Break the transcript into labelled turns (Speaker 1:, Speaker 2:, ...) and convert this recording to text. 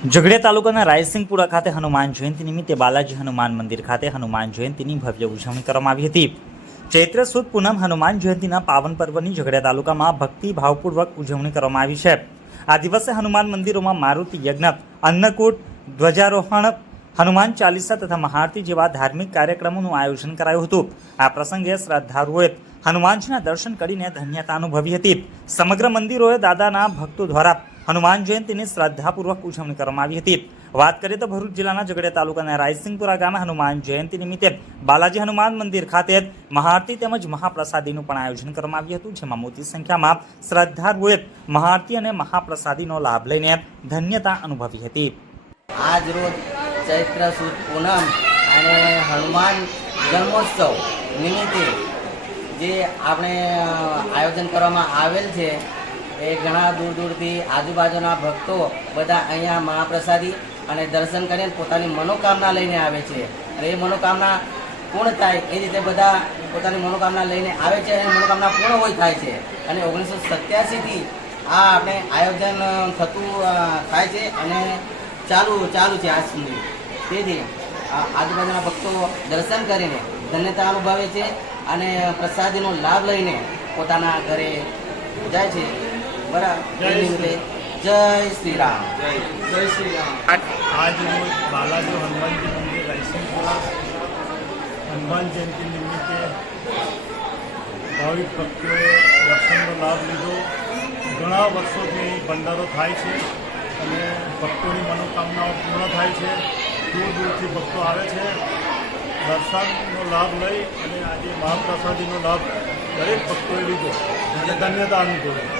Speaker 1: ઝઘડિયા તાલુકાના રાયસિંગપુરા ખાતે હનુમાન જયંતિ નિમિત્તે બાલાજી હનુમાન મંદિર ખાતે હનુમાન જયંતિની ભવ્ય ઉજવણી કરવામાં આવી હતી. ચૈત્ર સુદ પૂનમ હનુમાન જયંતિના પાવન પર્વની ઝઘડિયા તાલુકામાં ભક્તિ ભાવપૂર્વક ઉજવણી કરવામાં આવી છે. આ દિવસે હનુમાન મંદિરોમાં મારુતિ યજ્ઞ, અન્નકૂટ, ધ્વજારોહણ, હનુમાન ચાલીસા તથા મહાઆરતી જેવા ધાર્મિક કાર્યક્રમોનું આયોજન કરાયું હતું. આ પ્રસંગે શ્રદ્ધાળુઓએ હનુમાનજીના દર્શન કરીને ધન્યતા અનુભવી હતી. સમગ્ર મંદિરોએ દાદાના ભક્તો દ્વારા હનુમાન જયંતિની શ્રદ્ધાપૂર્વક ઉજવણી કરવામાં આવી હતી. વાત કરીએ તો ભરૂચ જિલ્લાના ઝઘડિયા તાલુકાના રાયસિંગપુરા ગામે હનુમાન જયંતિ નિમિત્તે બાલાજી હનુમાન મંદિર ખાતે મહાઆરતી તેમજ મહાપ્રસાદીનું પણ આયોજન કરવામાં આવ્યું હતું, જેમાં મોટી સંખ્યામાં શ્રદ્ધાળુઓએ મહાઆરતી અને મહાપ્રસાદીનો લાભ લઈને ધન્યતા અનુભવી હતી.
Speaker 2: આજ રોજ ચૈત્ર સુદ પૂનમ અને હનુમાન જન્મોત્સવ નિમિત્તે જે આપણે આયોજન કરવામાં આવેલ છે એ ઘણા દૂર દૂરથી આજુબાજુના ભક્તો બધા અહીંયા મહાપ્રસાદી અને દર્શન કરીને પોતાની મનોકામના લઈને આવે છે. અને એ મનોકામના પૂર્ણ થાય એ રીતે બધા પોતાની મનોકામના લઈને આવે છે અને મનોકામના પૂર્ણ હોય થાય છે. અને ઓગણીસો સત્યાસીથી આ આપણે આયોજન થતું થાય છે અને ચાલુ ચાલુ છે આજ સુધી. તેથી આજુબાજુના ભક્તો દર્શન કરીને ધન્યતા અનુભવે છે અને પ્રસાદીનો લાભ લઈને પોતાના ઘરે જાય છે. બરાબર. જય શ્રી રામ. જય શ્રી રામ.
Speaker 3: આજ રોજ બાલાજી હનુમાનજી મંદિર રાયસિંહપુરા હનુમાન જયંતિ નિમિત્તે ભાવિક ભક્તોએ દર્શનનો લાભ લીધો. ઘણા વર્ષોથી ભંડારો થાય છે અને ભક્તોની મનોકામનાઓ પૂર્ણ થાય છે. દૂર દૂરથી ભક્તો આવે છે. દર્શનનો લાભ લઈ અને આજે મહાપ્રસાદીનો લાભ દરેક ભક્તોએ લીધો. અને ધન્યતા અનુભવી.